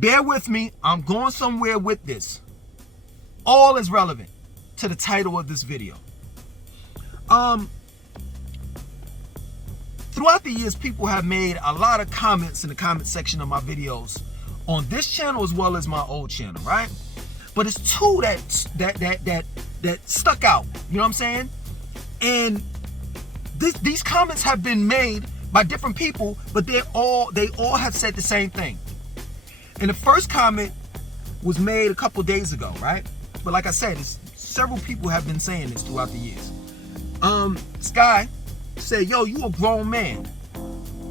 bear with me. I'm going somewhere with this. All is relevant to the title of this video. Throughout the years, people have made a lot of comments in the comment section of my videos on this channel as well as my old channel, right? But it's two that stuck out. You know what I'm saying? And these comments have been made by different people, but they all have said the same thing. And the first comment was made a couple days ago, right? But like I said, several people have been saying this throughout the years. This guy said, yo, you a grown man.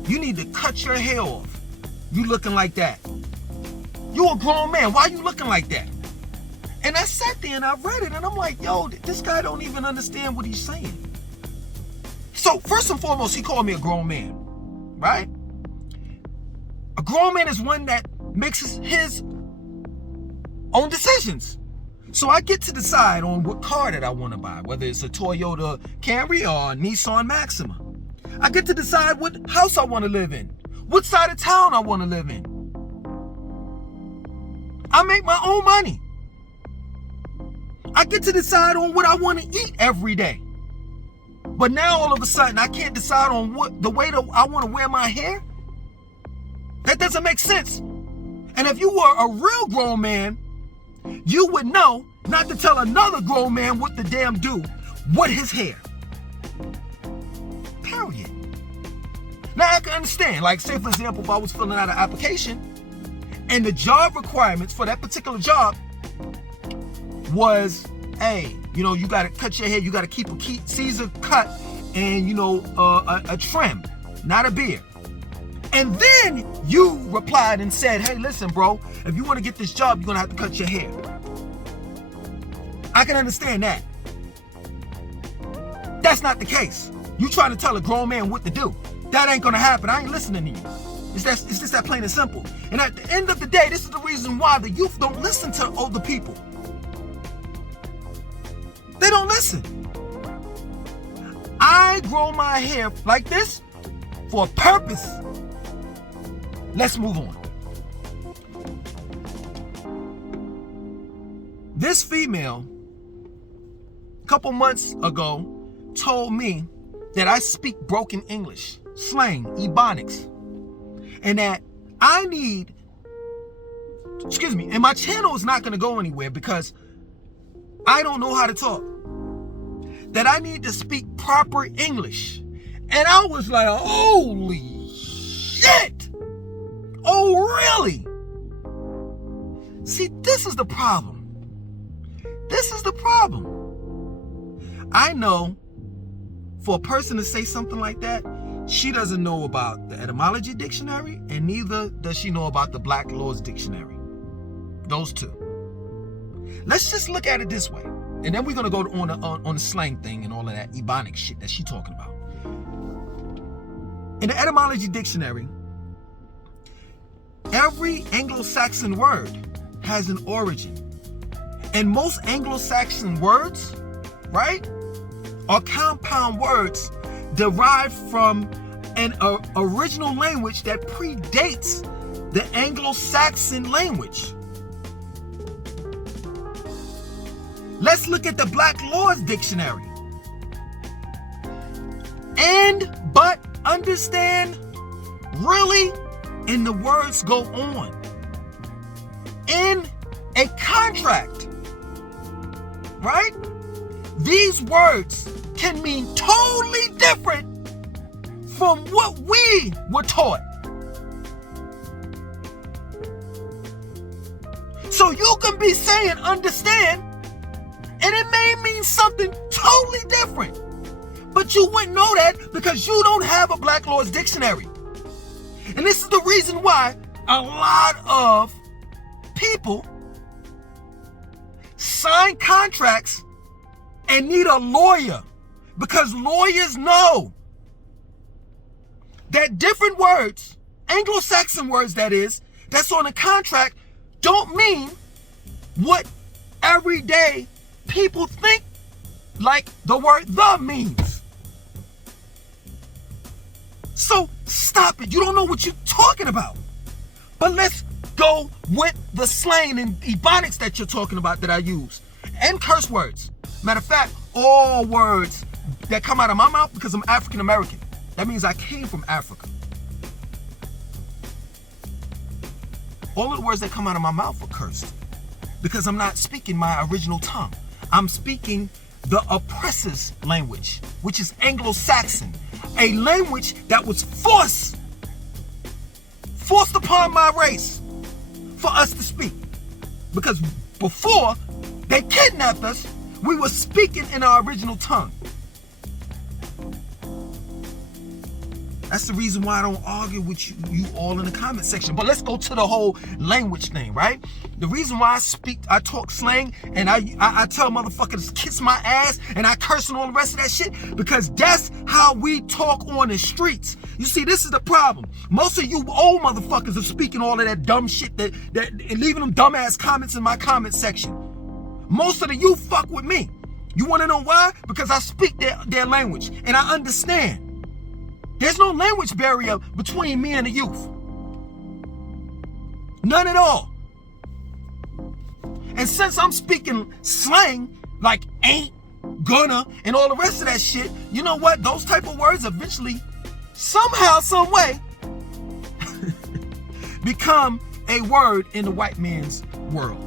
You need to cut your hair off. You looking like that. You a grown man. Why you looking like that? And I sat there and I read it and I'm like, yo, this guy don't even understand what he's saying. So first and foremost, he called me a grown man, right? A grown man is one that makes his own decisions. So I get to decide on what car that I want to buy, whether it's a Toyota Camry or a Nissan Maxima. I get to decide what house I want to live in, what side of town I want to live in. I make my own money. I get to decide on what I want to eat every day. But now all of a sudden I can't decide on the way that I want to wear my hair? That doesn't make sense. And if you were a real grown man, you would know not to tell another grown man what to damn do with his hair. Period. Now I can understand, like say for example, if I was filling out an application and the job requirements for that particular job was, hey, you know, you got to cut your hair, you got to keep a Caesar cut and, you know, a trim, not a beard. And then you replied and said, hey, listen, bro, if you want to get this job, you're going to have to cut your hair. I can understand that. That's not the case. You trying to tell a grown man what to do. That ain't going to happen. I ain't listening to you. It's just that plain and simple. And at the end of the day, this is the reason why the youth don't listen to older people. They don't listen. I grow my hair like this for a purpose. Let's move on. This female, a couple months ago, told me that I speak broken English, slang, ebonics, and that I need, and my channel is not going to go anywhere because I don't know how to talk. That I need to speak proper English. And I was like, holy shit! Oh, really? See, this is the problem. This is the problem. I know for a person to say something like that, she doesn't know about the etymology dictionary and neither does she know about the Black Laws Dictionary. Those two. Let's just look at it this way. And then we're going to go on the slang thing and all of that ebonic shit that she's talking about. In the etymology dictionary, every Anglo-Saxon word has an origin. And most Anglo-Saxon words, right, are compound words derived from an original language that predates the Anglo-Saxon language. Let's look at the Black Laws Dictionary. And, but, understand, really, and the words go on. In a contract, right? These words can mean totally different from what we were taught. So you can be saying understand, and it may mean something totally different. But you wouldn't know that because you don't have a Black Laws Dictionary. And this is the reason why a lot of people sign contracts and need a lawyer, because lawyers know that different words, Anglo-Saxon words that is, that's on a contract don't mean what everyday people think like the word the means. So stop it. You don't know what you're talking about. But let's go with the slang and ebonics that you're talking about that I use. And curse words. Matter of fact, all words that come out of my mouth, because I'm African American. That means I came from Africa. All of the words that come out of my mouth are cursed. Because I'm not speaking my original tongue. I'm speaking the oppressor's language, which is Anglo-Saxon. A language that was forced upon my race for us to speak. Because before they kidnapped us, we were speaking in our original tongue. That's the reason why I don't argue with you all in the comment section. But let's go to the whole language thing, right? The reason why I talk slang and I tell motherfuckers kiss my ass and I curse and all the rest of that shit, because that's how we talk on the streets. You see, this is the problem. Most of you old motherfuckers are speaking all of that dumb shit that and leaving them dumbass comments in my comment section. Most of the youth fuck with me. You want to know why? Because I speak their language and I understand. There's no language barrier between me and the youth. None at all. And since I'm speaking slang, like ain't, gonna, and all the rest of that shit, you know what? Those type of words eventually, somehow, some way, become a word in the white man's world.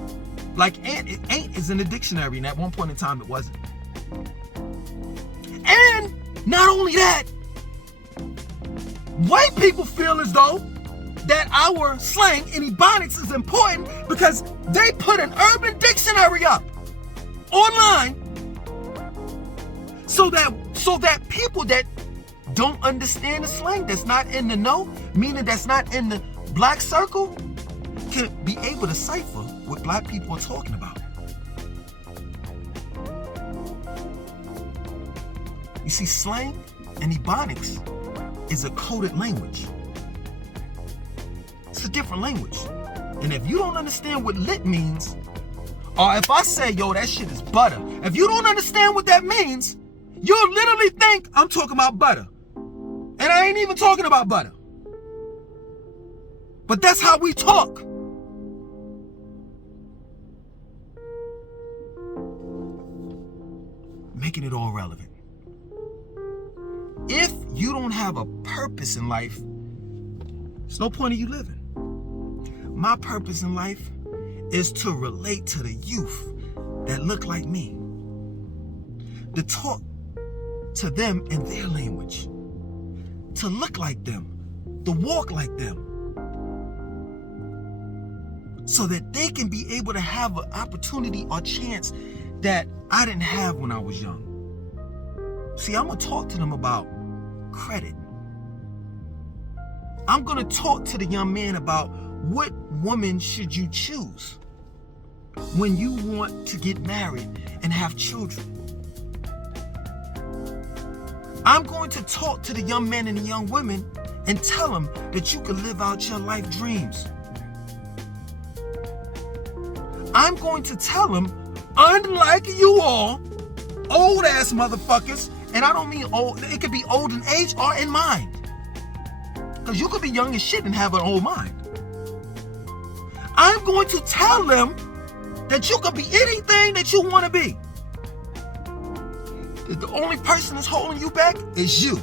Like ain't is in the dictionary, and at one point in time it wasn't. And not only that, white people feel as though that our slang and ebonics is important because they put an urban dictionary up online so that people that don't understand the slang, that's not in the know, meaning that's not in the black circle, can be able to decipher what black people are talking about. You see, slang and ebonics is a coded language. It's a different language. And if you don't understand what lit means, or if I say, yo, that shit is butter, if you don't understand what that means, you'll literally think I'm talking about butter. And I ain't even talking about butter. But that's how we talk. Making it all relevant. If you don't have a purpose in life, there's no point in you living. My purpose in life is to relate to the youth that look like me. To talk to them in their language. To look like them. To walk like them. So that they can be able to have an opportunity or chance that I didn't have when I was young. See, I'm going to talk to them about credit. I'm going to talk to the young man about what woman should you choose when you want to get married and have children. I'm going to talk to the young men and the young women and tell them that you can live out your life dreams. I'm going to tell them, unlike you all, old ass motherfuckers, and I don't mean old, it could be old in age or in mind. Because you could be young as shit and have an old mind. I'm going to tell them that you could be anything that you want to be. The only person that's holding you back is you.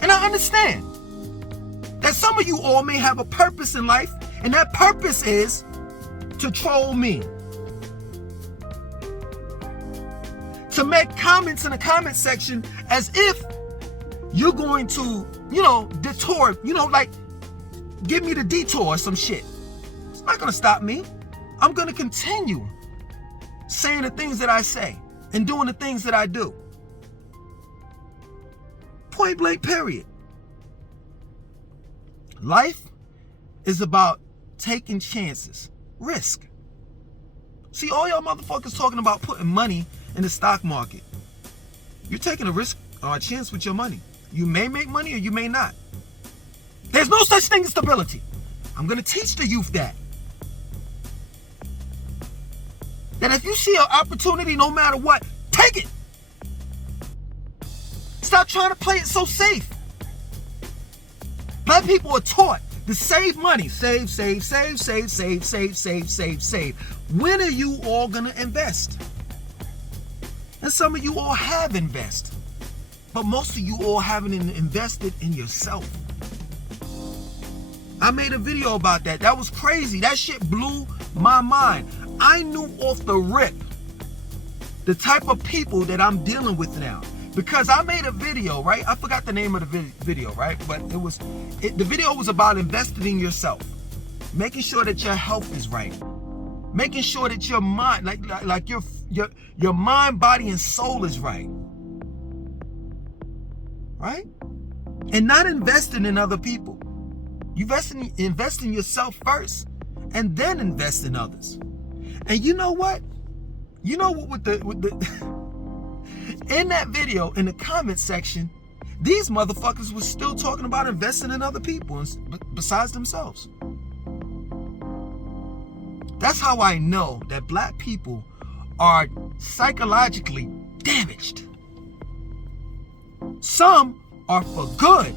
And I understand that some of you all may have a purpose in life, and that purpose is to troll me. To make comments in the comment section as if you're going to, detour, like give me the detour or some shit. It's not going to stop me. I'm going to continue saying the things that I say and doing the things that I do. Point blank, period. Life is about taking chances, risk. See, all y'all motherfuckers talking about putting money in the stock market. You're taking a risk or a chance with your money. You may make money or you may not. There's no such thing as stability. I'm going to teach the youth that. That if you see an opportunity, no matter what, take it. Stop trying to play it so safe. Black people are taught to save money. Save. When are you all gonna invest? And some of you all have invested, but most of you all haven't invested in yourself. I made a video about that. That was crazy. That shit blew my mind. I knew off the rip the type of people that I'm dealing with now. Because I made a video, right? I forgot the name of the video, right? But the video was about investing in yourself. Making sure that your health is right. Making sure that your mind, like your mind, body, and soul is right. Right? And not investing in other people. You invest in yourself first, and then invest in others. And you know what? You know what with the in that video, in the comment section, these motherfuckers were still talking about investing in other people besides themselves. That's how I know that black people are psychologically damaged. Some are for good.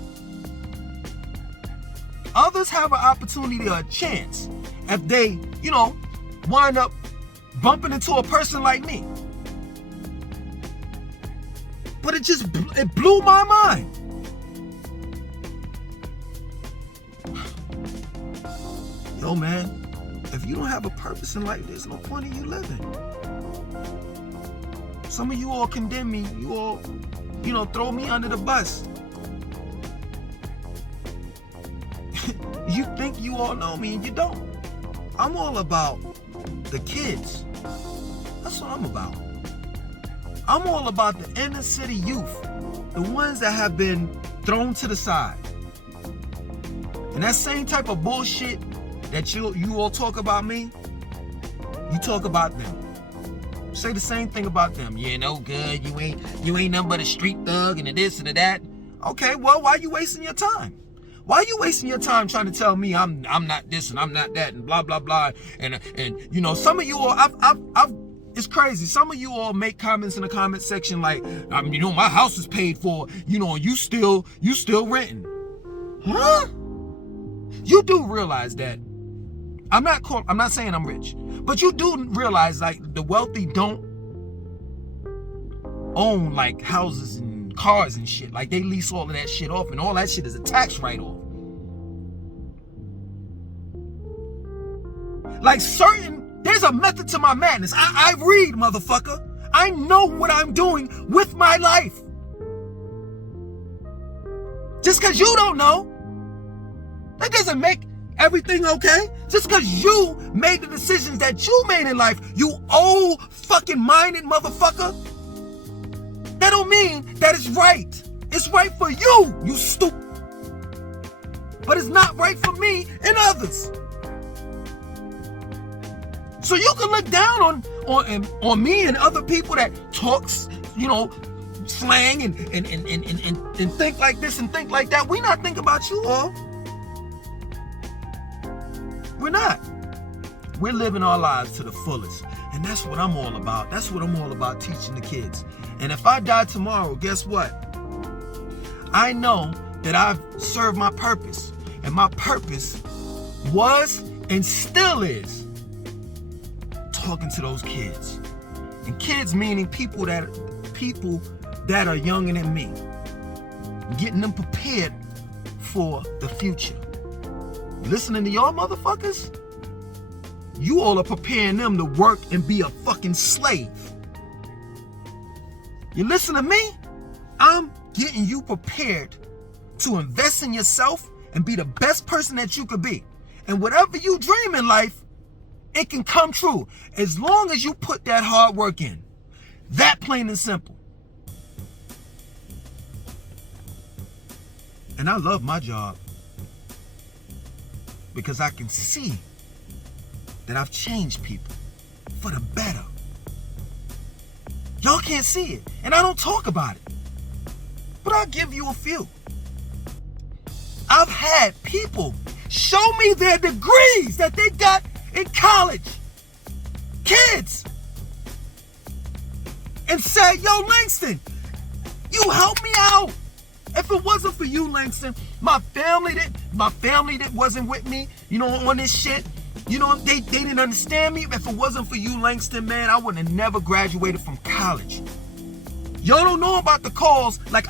Others have an opportunity or a chance if they, wind up bumping into a person like me. But it blew my mind. Yo, man, if you don't have a purpose in life, there's no point in you living. Some of you all condemn me. You all, throw me under the bus. You think you all know me and you don't. I'm all about the kids. That's what I'm about. I'm all about the inner city youth, the ones that have been thrown to the side. And that same type of bullshit that you all talk about me, you talk about them. Say the same thing about them. You ain't no good. You ain't nothing but a street thug and a this and a that. Okay, well, why are you wasting your time? Why are you wasting your time trying to tell me I'm not this and I'm not that and blah blah blah and some of you all I've it's crazy. Some of you all make comments in the comment section like my house is paid for, and you still renting. Huh? You do realize that I'm not saying I'm rich, but you do realize like the wealthy don't own like houses and cars and shit. Like they lease all of that shit off, and all that shit is a tax write-off. Like there's a method to my madness. I read, motherfucker. I know what I'm doing with my life. Just because you don't know, that doesn't make everything okay. Just because you made the decisions that you made in life, you old fucking minded motherfucker, that don't mean that it's right. It's right for you, you stupid. But it's not right for me and others. So you can look down on me and other people that talks, slang and think like this and think like that. We not think about you all. We're not. We're living our lives to the fullest. And that's what I'm all about. That's what I'm all about, teaching the kids. And if I die tomorrow, guess what? I know that I've served my purpose. And my purpose was and still is talking to those kids. And kids meaning people that are younger than me. Getting them prepared for the future. Listening to y'all motherfuckers, you all are preparing them to work and be a fucking slave. You listen to me? I'm getting you prepared to invest in yourself and be the best person that you could be. And whatever you dream in life, it can come true as long as you put that hard work in. That plain and simple. And I love my job because I can see that I've changed people for the better. Y'all can't see it, and I don't talk about it, but I'll give you a few. I've had people show me their degrees that they got in college, kids, and say, yo, Langston, you help me out. If it wasn't for you, Langston, my family that wasn't with me, you know, on this shit, you know, they didn't understand me. If it wasn't for you, Langston, man, I would have never graduated from college. Y'all don't know about the calls. Like,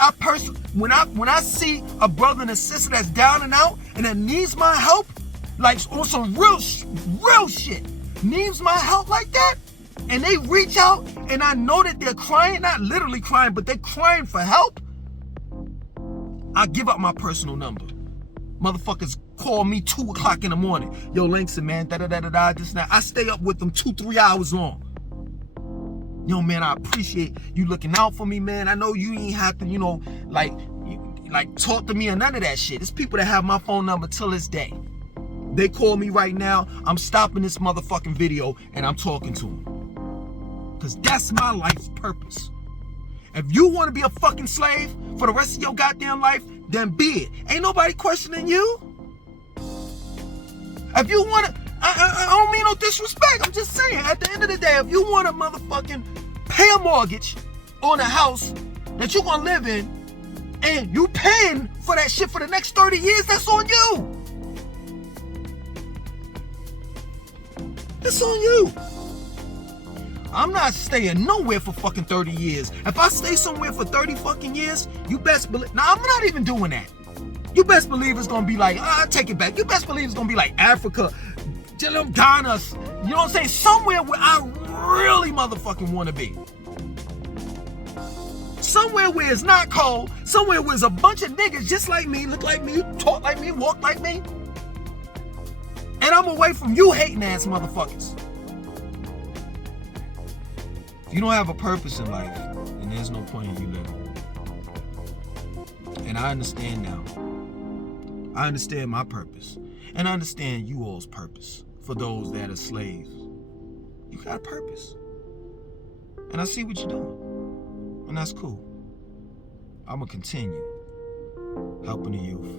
when I see a brother and a sister that's down and out and that needs my help, like on some real shit, needs my help like that, and they reach out and I know that they're crying, not literally crying, but they're crying for help, I give up my personal number. Motherfuckers call me 2 o'clock in the morning. Yo, Langston, man, da-da-da-da-da, this now. I stay up with them 2-3 hours long. Yo, man, I appreciate you looking out for me, man. I know you ain't have to, you know, like talk to me or none of that shit. It's people that have my phone number till this day. They call me right now. I'm stopping this motherfucking video and I'm talking to them. Because that's my life's purpose. If you want to be a fucking slave for the rest of your goddamn life, then be it. Ain't nobody questioning you. If you want to, I don't mean no disrespect. I'm just saying, at the end of the day, if you want to motherfucking pay a mortgage on a house that you're going to live in, and you paying for that shit for the next 30 years, that's on you. It's on you. I'm not staying nowhere for fucking 30 years. If I stay somewhere for 30 fucking years, you best believe, now I'm not even doing that. You best believe it's gonna be like, I take it back. You best believe it's gonna be like Africa, Ghana, you know what I'm saying? Somewhere where I really motherfucking wanna be. Somewhere where it's not cold, somewhere where there's a bunch of niggas just like me, look like me, talk like me, walk like me. And I'm away from you hating ass motherfuckers. If you don't have a purpose in life, then there's no point in you living. And I understand now. I understand my purpose. And I understand you all's purpose for those that are slaves. You got a purpose. And I see what you're doing. And that's cool. I'm going to continue helping the youth.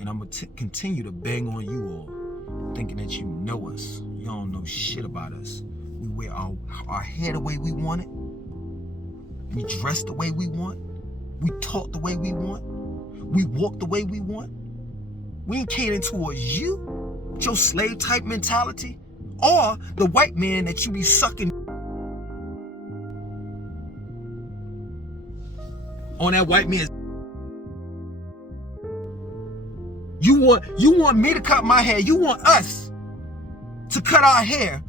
And I'm going to continue to bang on you all, thinking that you know us. You don't know shit about us. We wear our hair the way we want it. We dress the way we want. We talk the way we want. We walk the way we want. We ain't catering towards you, with your slave type mentality, or the white man that you be sucking on that white man. You want me to cut my hair. You want us to cut our hair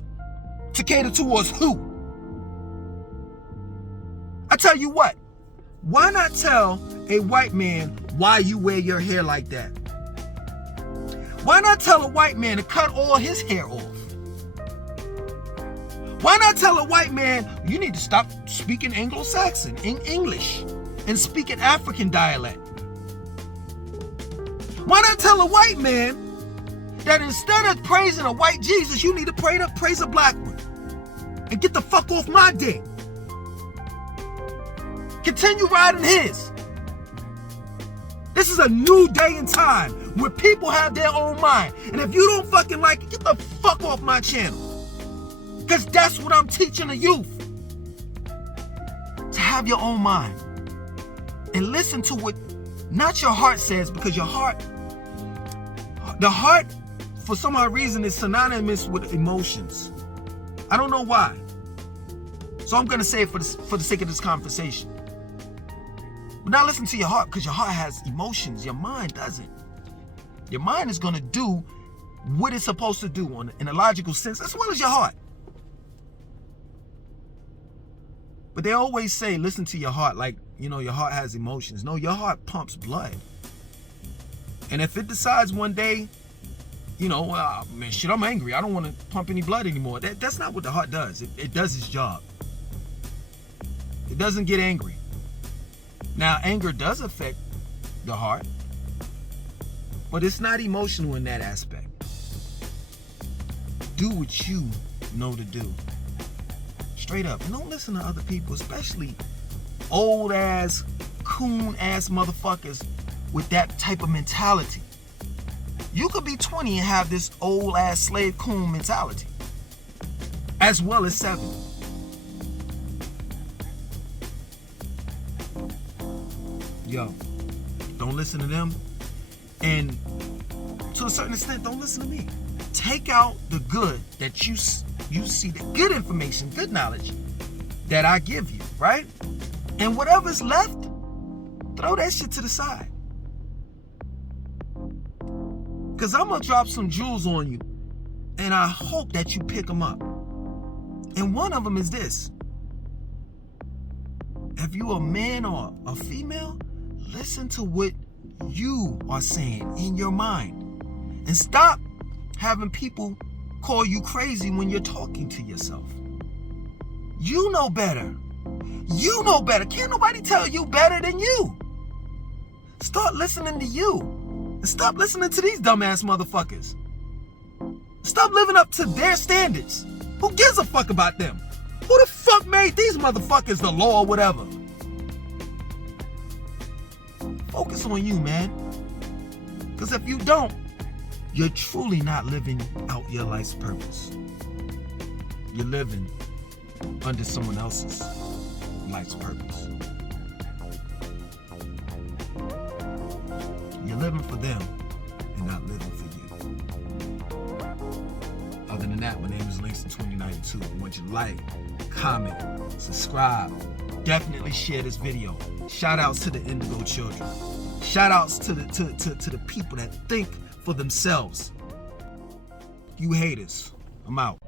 to cater towards who? I tell you what, why not tell a white man why you wear your hair like that? Why not tell a white man to cut all his hair off? Why not tell a white man, you need to stop speaking Anglo-Saxon, in English, and speak an African dialect? Why not tell a white man that instead of praising a white Jesus, you need to praise a black one? And get the fuck off my dick. Continue riding his. This is a new day and time where people have their own mind. And if you don't fucking like it, get the fuck off my channel. Because that's what I'm teaching the youth. To have your own mind. And listen to what not your heart says, because the heart, for some odd reason, is synonymous with emotions. I don't know why. So I'm going to say it for the sake of this conversation. But now listen to your heart, because your heart has emotions. Your mind doesn't. Your mind is going to do what it's supposed to do in a logical sense, as well as your heart. But they always say, listen to your heart, like, you know, your heart has emotions. No, your heart pumps blood. And if it decides one day, you know, man, shit, I'm angry, I don't want to pump any blood anymore. That's not what the heart does. It does its job. It doesn't get angry. Now, anger does affect the heart, but it's not emotional in that aspect. Do what you know to do. Straight up. And don't listen to other people, especially old ass, coon ass motherfuckers with that type of mentality. You could be 20 and have this old ass slave coon mentality, as well as 70. yo, don't listen to them. And to a certain extent, don't listen to me. Take out the good that you see, the good information, good knowledge that I give you, right? And whatever's left, throw that shit to the side. Because I'm going to drop some jewels on you, and I hope that you pick them up. And one of them is this. If you a man or a female, listen to what you are saying in your mind. And stop having people call you crazy when you're talking to yourself. You know better. You know better. Can't nobody tell you better than you. Start listening to you. And stop listening to these dumbass motherfuckers. Stop living up to their standards. Who gives a fuck about them? Who the fuck made these motherfuckers the law or whatever? Focus on you, man. Because if you don't, you're truly not living out your life's purpose. You're living under someone else's life's purpose. You're living for them and not living for you. Other than that, my name is Langston2092. I want you to like, comment, subscribe. Definitely share this video. Shout outs to the Indigo children. Shout outs to the people that think for themselves. You haters, I'm out.